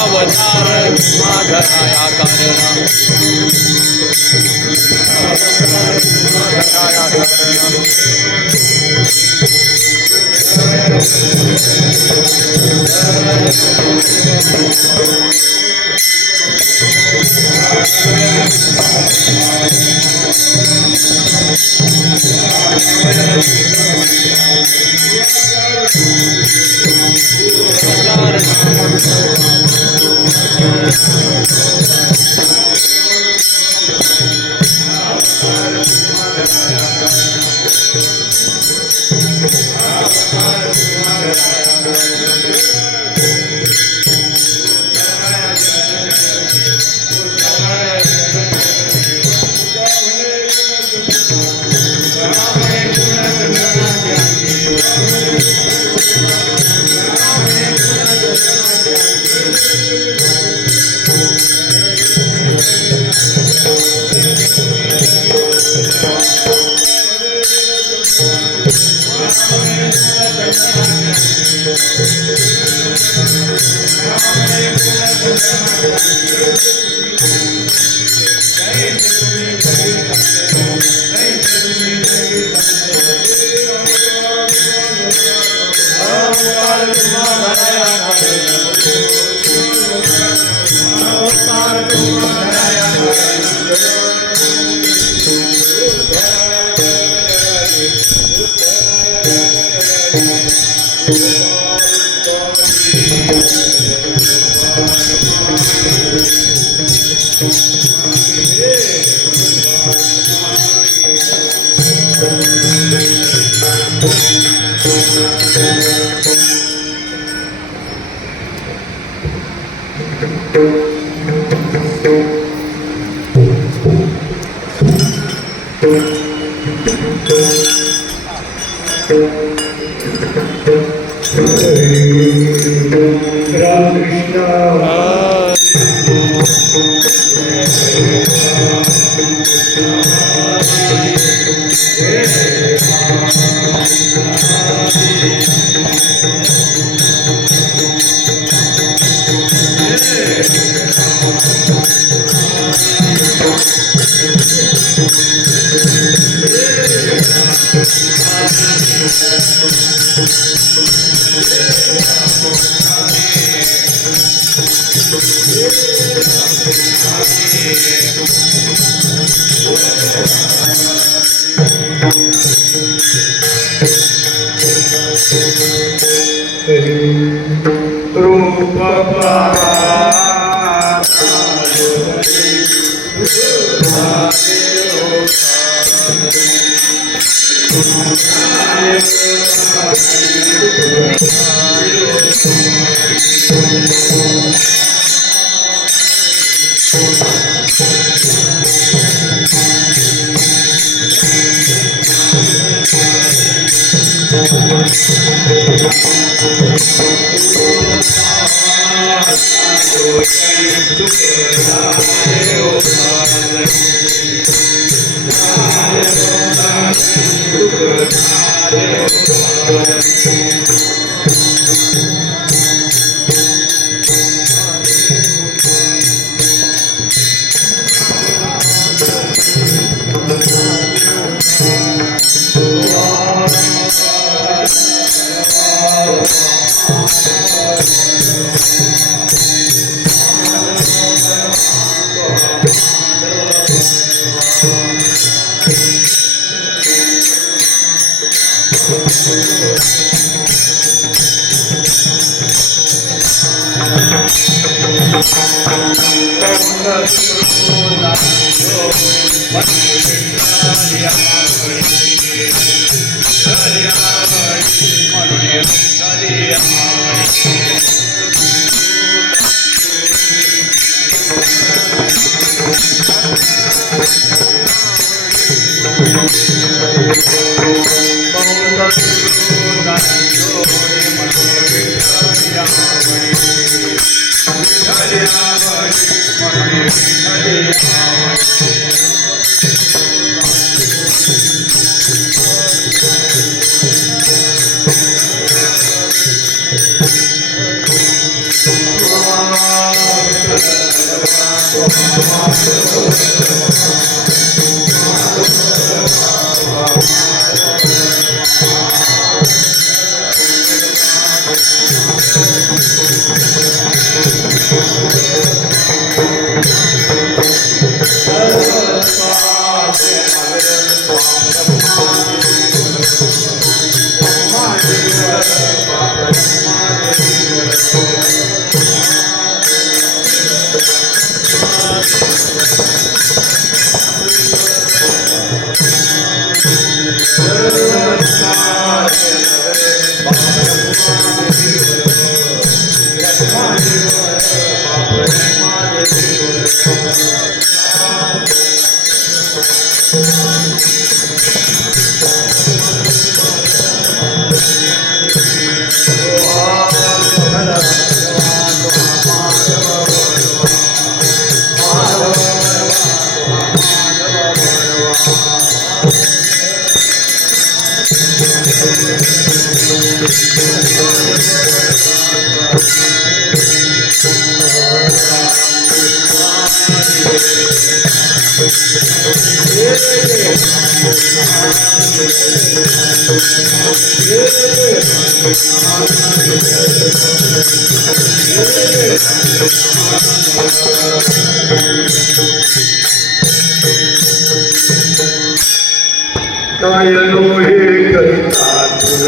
अवतार माधराया कारण काय लोहे करता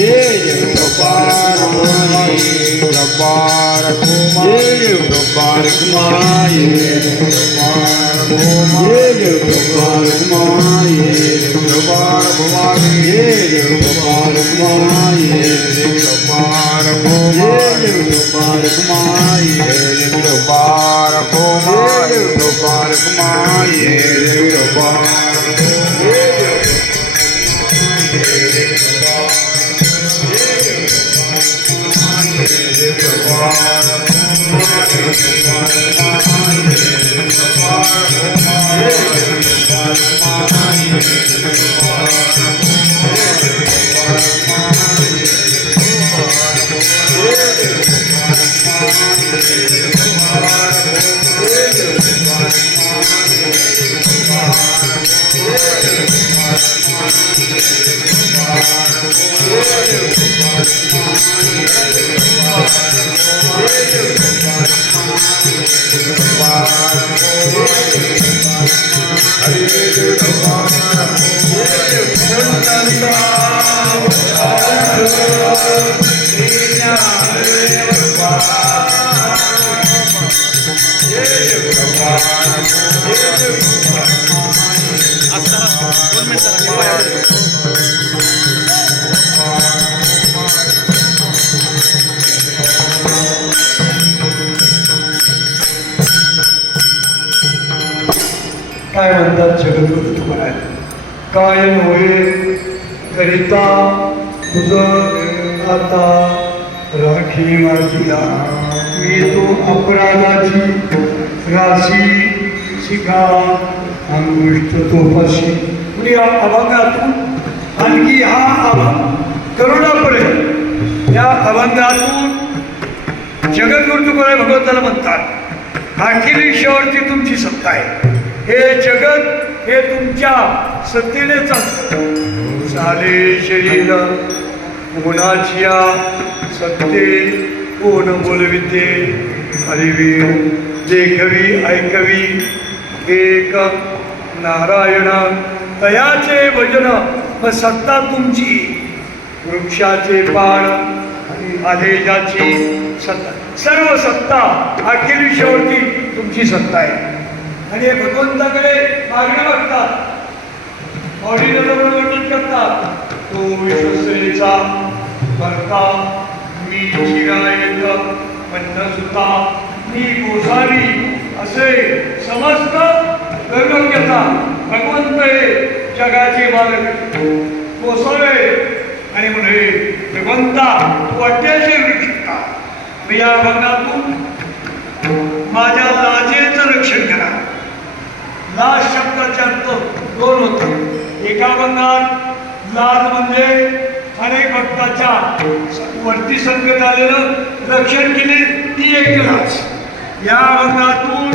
जय गब्बार कुमार गब्बार कुमार गब्बार कुमार गब्बार भवानी गब्बार कुमार गब्बार कुमार गब्बार कुमार गब्बार कुमार गब्बार कुमार काय म्हणतात जगद्गुरु तुकाराम, काय नव्हे करिता तुझं आता राखी माझी मी तो अपराधाची राशी शिका अंगुष्ट तोपाशी. म्हणजे या अभंगातून आणखी हा अभंग करुणापर्यंत या अभंगातून जगद्गुरु तुकाराम भगवंताला म्हणतात अखिल ईश्वरची तुमची सत्ता आहे. हे जगत हे तुमच्या सत्तेने चालतं. झाले शरीर कोणाची सत्ते कोण बोलविते हरिवी देखवी ऐकवी एक नारायण तयाचे भजन. मग सत्ता तुमची वृक्षाचे पान आदेशाची सत्ता सर्व सत्ता अखिल ईश्वरची तुमची सत्ता आहे. आणि हे भगवंताकडे मागणं बघतात वर्णन करतात. तो विश्वसेचा भरता मी चिरायत मन्न सुता मी गोसावी असे समस्त वैभव्यता भगवंत हे जगाचे मालक गोसावे आणि म्हणे भगवंता तू अट्याचे वृक्षता. मी या भगनातून माझ्या लाजेचं रक्षण करा. लाज शब्दाचे अर्थ दोन होतात. एका भंगात लाज म्हणजे अनेक भक्ताच्या वरती संकट आलेलं रक्षण केले ती एक लाज. या भंगातून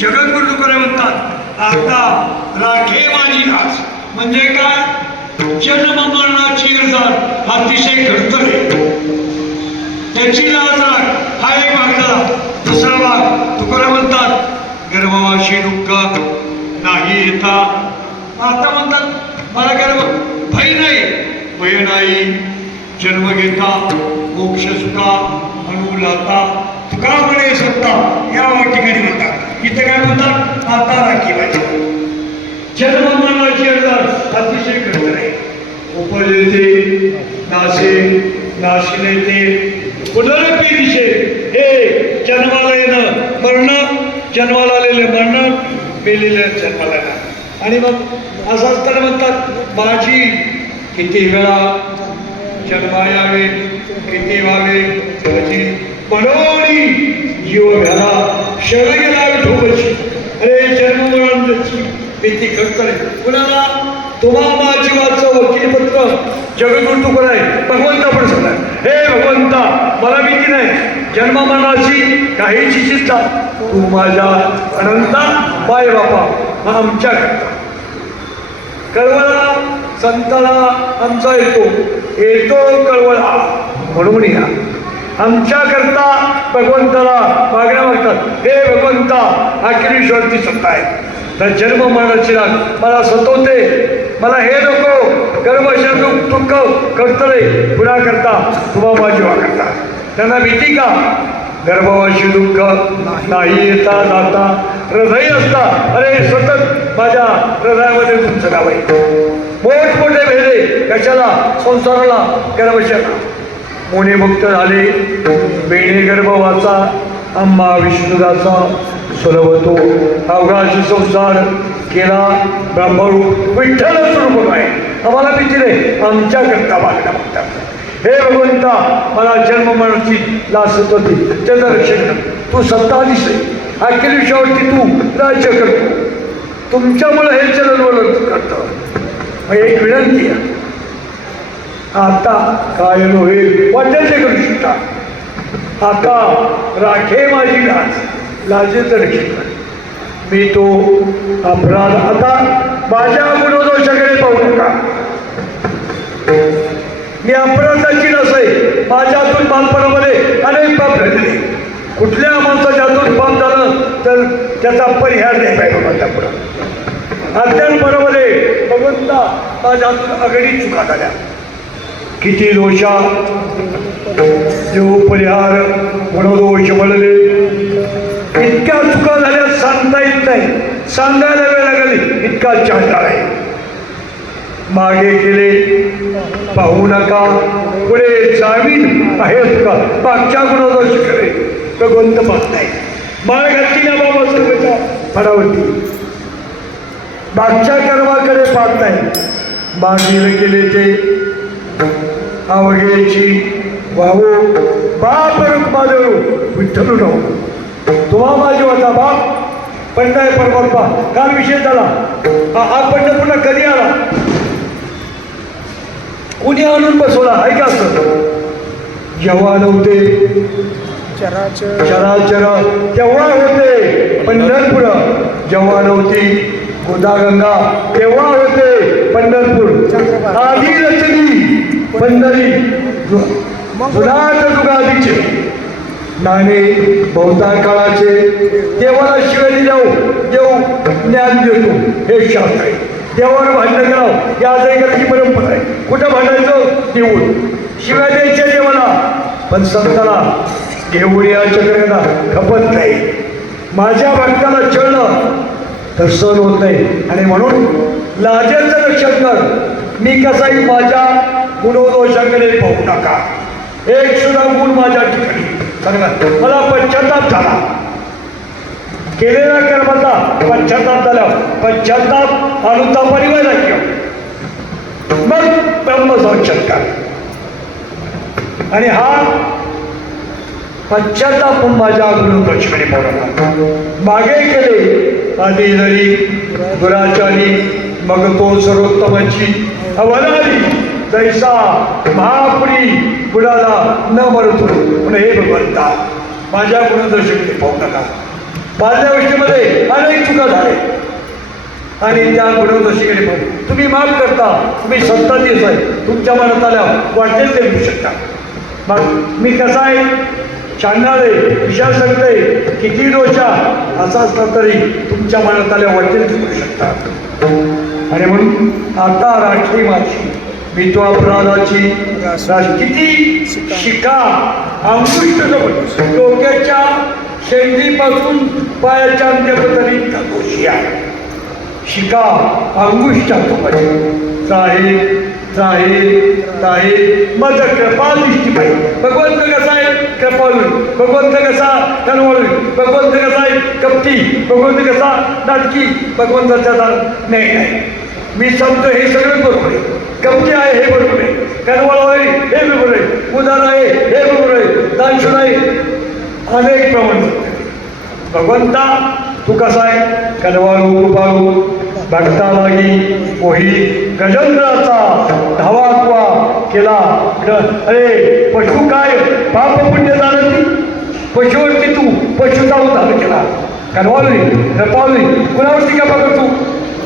जगद्गुरु तुकाराम म्हणतात आता राखे माझी लाज. म्हणजे काय जन्म मरणाची रजात अतिशय खर्च आहे त्याची लाज राख हा एक भाग झाला. दुसरा भाग तुकाराम म्हणतात गर्भवाशी दुःख नाही येता. आता म्हणतात मला गर्भ भय नाही भय नाही जन्म घेता मोक्ष सुखा अनुलाता तुका म्हणे सत्ता या ठिकाणी म्हणतात. इथं काय म्हणतात आता राखी पाहिजे. जन्म मरणाची अडचण अतिशय खर्च आहे. उपजते नाशे नाशिले ते पुनरपी दिशे. हे जन्माला येणं मरण जन्माला आलेले मरण मेलेले जन्माला येणं. आणि मग असं असताना म्हणतात माझी किती वेळा जन्मा यावे किती व्हावे माझी बनवणी जीव घ्याला शरण गेला विठोबाची. अरे जन्म मरणाची भीती करते कुणाला तुम्हा जीवाचं वकीलपत्र जगद्गुरु तुकाराम भगवंता पण सांगणार हे भगवंता मला भीती नाही जन्म मरणाची काहीची चिंता तू माझ्या अनंता बाय बापा आमच्या करता. कळवळा संताला आमचा येतो कळवळा म्हणून या आमच्या करता भगवंताला मागण्या मागतात. हे भगवंता अखिलेश्वरची सत्ता आहे तर जन्म मरणाची राग मला सतवते. मला हे नको गर्भशय दुःख करतले पुन्हा करता तुम्हा जीवा करता त्यांना भीती का गर्भवाशी दुःख नाही येता जाता हृदय असता अरे सतत माझ्या हृदयामध्ये तुमचं नाव आहे मोठमोठे भेदे कशाला संसाराला गर्भशयाला मोने मुक्त झाले बेणे गर्भवाचा आम्हा विष्णुदाचा सुलभतो अवघाची संसार केला ब्रह्मरूप विठ्ठल स्वरूप आहे आम्हाला भीती नाही आमच्याकरता मागणं मागतात हे भगवंता मला जन्म मरणाची लासत होती त्याचं रक्षण कर तू सत्ताधीश आहे अखेर विषयावरती तू राज्य करतो तुमच्यामुळे हे चलनवलन करतं एक विनंती आहे आता काय होईल वाटेल ते करू शकता आता राखे माझी लाजेचं रक्षण कर मी तो अपराध आता माझ्या गुणदोषाकडे पाहू नका मी अपराधाची नसे माझ्यातून बालपणामध्ये अनेक पाप घडले कुठल्या माणसाच्यातून पाप झालं तर त्याचा परिहार नाही पाहिजे भगवंतापुढं अध्यात्मपणामध्ये भगवंता माझ्यातून अगदी चुका झाल्या किती दोषा देव परिहार गुणदोष म्हणले इतक्या चुका झाल्या सांगता येत नाही सांगायला वेळ लागली इतका चांगला आहे मागे गेले पाहू नका पुढे जामीन आहेत का मागच्या गुणदोष करे भगवंत पाहत नाही माळ घातली ना बाबा सर्वच्या फडावरती मागच्या कर्माकडे पाहत नाही मागील केले ते अवघेची वाहू बाप रुक्मादेव विठ्ठलू नको तुम्हा माझी होता बाप पंडाय परमात्मा काल विषय झाला हा पंड पुन्हा कधी आला कुणी आणून बसवला आहे का असं जेव्हा नव्हते चराचर तेव्हा होते पंढरपूर जेव्हा नव्हती गोदागंगा तेव्हा होते पंढरपूर आधी रचली पंढरी जुनाट जुगादीचे नाणे बहुतांश काळाचे देवाला शिवाय जाऊ देव ज्ञान देतो हे शास्त्र आहे देवावर भांडण करावं या करायची परंपरा आहे कुठं भांडायचं देऊळ शिवाय द्यायच्या देवाला पण संताला देऊळ या चक्राला खपत नाही माझ्या भक्ताला चळलं तर सहन होत नाही आणि म्हणून लाजेचं रक्षण कर मी कसाही माझ्या गुणदोषाकडे पाहू नका एक सुद्धा गुण माझ्या ठिकाणी सांगा मला पश्चाताप झाला केलेला कर्माचा पश्चाताप झाला पश्चाताप अनुतापाने व्हायला किंवा मग ब्रह्मसाक्षात्कार आणि हा पश्चाताप माझ्या गुणदोषाकडे पाहू नका मागे केले आधी जरी दुराचारी मग तो सर्वोत्तमाची अवलाली जैसा महापुरी बुडाला न मरतो म्हणून हे भगवंता माझ्या गुणदोषाकडे पाहू नका माझ्या गोष्टीमध्ये अनेक चुका झाले आणि त्या गुणदोषाकडे पाहू तुम्ही माफ करता तुम्ही सत्ताधीश आहे तुमच्या मनात आल्या वाटेल ते घेऊ शकता मग मी कसा आहे चांडाळे विचार सांगते किती दोषा असा असला तरी तुमच्या मनात आल्या वाटेल ते करू शकता आणि म्हणून आता राखी माझी मी तो अपराधाची किती शिका अंकुष्ट डोक्याच्या शेंडीपासून पायाच्या अंत्यपर्यंत दोषी आहे शिका अंगुष्ठा तो साहेब माझा कृपाल दिसती पाहिजे भगवंत कसा आहे कृपालू भगवंत कसा कनवाळू भगवंत कसा आहे कपटी भगवंत कसा नाटकी भगवंताचा नाही मी सांगतो हे सगळं बरोबर आहे कपटी आहे हे बरोबर आहे कनवाळू आहे हे बरोबर आहे उदार आहे हे बरोबर आहे दानशूर आहे अनेक प्रमाण भगवंता तू कसा आहे कनवाळू कृपाळू भक्ता लागी मोही गजेंद्राचा धावा केला अरे पशु काय पाप पुण्य झालं ती पशुवरती तू पशुचा उद्धार केला कनवाळू रपावली कुणावरती का बघ तू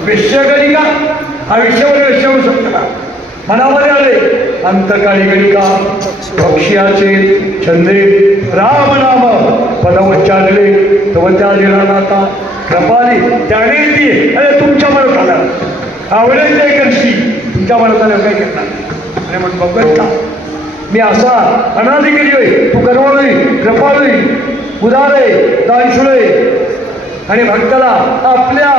वेश्यागणी का हा विषयावर वेश्य होऊ शकतो का मनामध्ये आले अंतकाळी गणिका पक्षियाचे छंदे राम नाम पदवच्चारले तव त्या दिनानाथा कृपाली त्याने ती अरे तुमच्या मनात आला आवडेल ते करशी तुझ्या मनात आलं काही करणार नाही. आणि म्हणून भगवंता मी असा अनाधिकारी होय, तू करवाळोय, कृपाळोय, उदार आहे, दानशूळ आणि भक्ताला आपल्या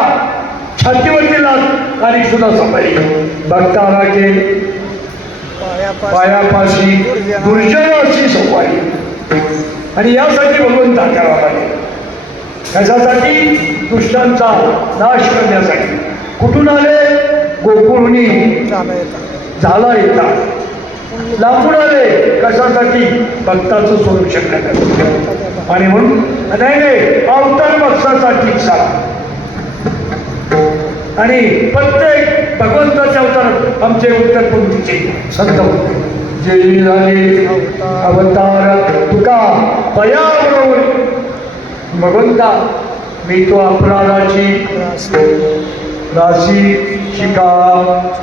छातीवरती लाद आणि सुद्धा सांभाळी. भक्ताला के पायापाशी दुर्जयाची संवारी. आणि यासाठी भगवंता करावा लागेल. कशासाठी? दुष्टांचा नाश करण्यासाठी. कुठून आले? गोकुळनी झाला येतात. लांबून आले कशासाठी? भक्ताचं संरक्षण करण्यासाठी. आणि म्हणून नाही अवतार भक्तासाठी सारा. आणि प्रत्येक भगवंताच्या अवतारात आमचे उत्तर पंक्तीचे संत जे झाले अवतार तुका पयाबरोबर. भगवंता मी तो अपराधाची राशी शिका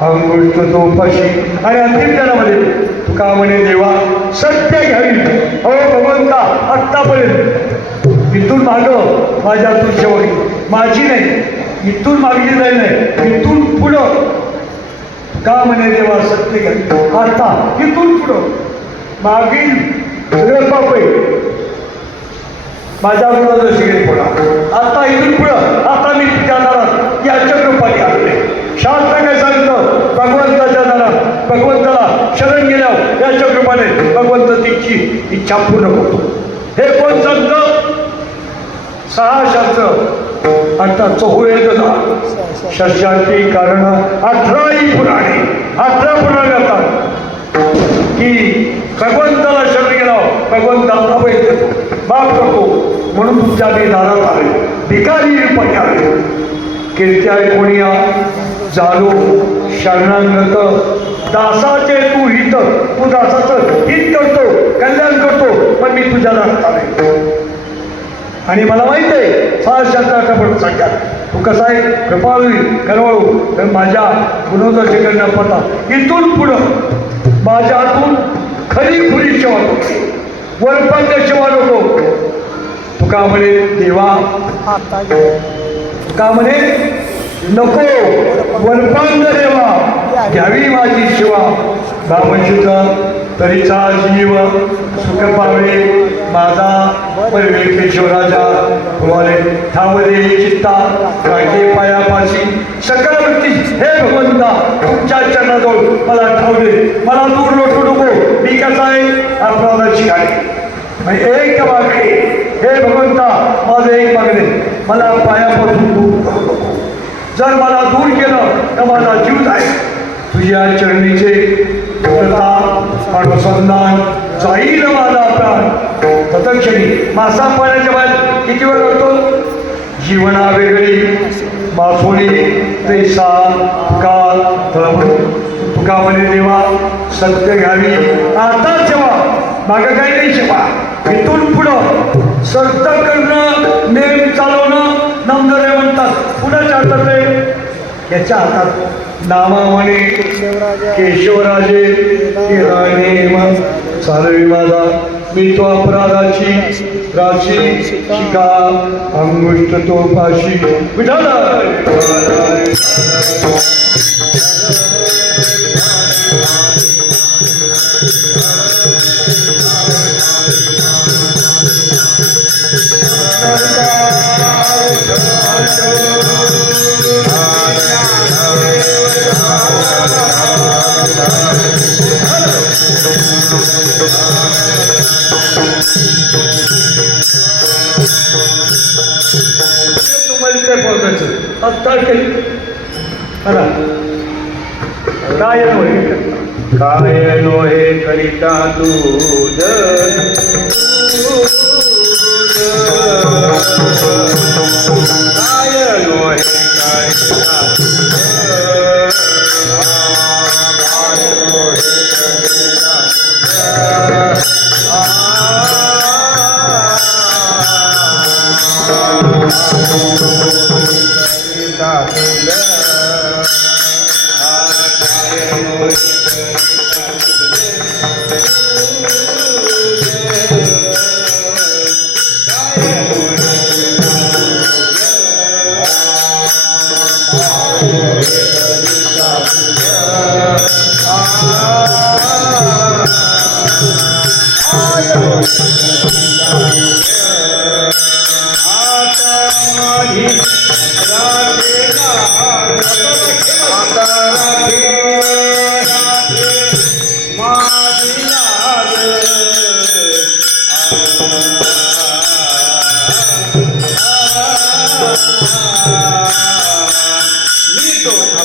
अंगुष्ट तोपाशी. आणि अंतिम जनामध्ये तुका म्हणे देवा सत्य घ्यावी. हो भगवंता आत्तापर्यंत इथून मागं माझ्या तू शेवटी माझी नाही, इथून मागली जाईल नाही, इथून पुढं का म्हणे देवा सत्य घ्यावी. आता इथून पुढं मागील सगळं पाप आहे माझ्या विरोधात शिकेल पुढा. आता इथून पुढं आता मी तुझ्या दारात याच्या कृपाने आले. शास्त्र काय सांगतं? भगवंताच्या दारात भगवंताला शरण गेल्यावर याच्या कृपाने भगवंत तिची इच्छा पूर्ण करतो. हे कोण सांगतं? 6 शास्त्र आता 14 षष्ठांची कारण 18 पुराणे. 18 पुराणे असतात की भगवंताला शरण गेल्यावर भगवंत अभय देतो, माफ करतो. म्हणून तुमच्या मी दारात आले, भिकारी रूपाने आले. कीर्ती ऐकोनिया जालो शरणांगत दासाचे तू हित. तू दासाचं हित करतो, कल्याण करतो, पण मी तुझ्या दारात आले. आणि मला माहित आहे 6 शास्त्राचा पण सांगा तू कसा आहे कृपाळू करवाळू. तर माझ्या गुणोदर्शी करण्या पता इथून पुढं माझ्या हातून खरी खुरी सेवा नको, वरपांग सेवा नको. तुका म्हणे देवा तुका म्हणे नको वरपांग देवा घ्यावी माझी सेवा. ब्राह्मणशुद्ध तरीचा जीव सुख पावे माझा परमेश्वराजा फुवाले ठावले चित्ता राखे पायापाशी सकल वृत्ती. हे भगवंता तुमच्या चरणाजवळ मला ठावले, मला दूर लोटू नको. मी कसा आहे अपराधाची आहे. एक मागणे हे भगवंता माझं एक मागणे मला पायापासून दूर करू नको. जर मला दूर केलं तर माझा जीव जाईल. तुझ्या चरणीचे प्रताप अनुसंधान जाईल माझा प्राण. तत्क्षणी मासा पाण्याच्या बाहेर किती वेळ लागतो? जीवना वेगळी मासोळी पैसा काल तुका म्हणे देवा सत्य घ्यावी. आता सेवा मागं काही नाही सेवा. इथून पुढं सत्य करणं, नेम चालवणं नामदारे म्हणतात. कुणाच्या हातात आहे? याच्या हातात. नामा म्हणे केशवराजे केला नेम चालवी माझा. मी तो अपराधाची राशी शिका अंगुष्ट तो पाशी. विठाला काय नोहे करिता दूध काय नोहे माझी राधे लाल माता राधे माझी लाल मी तो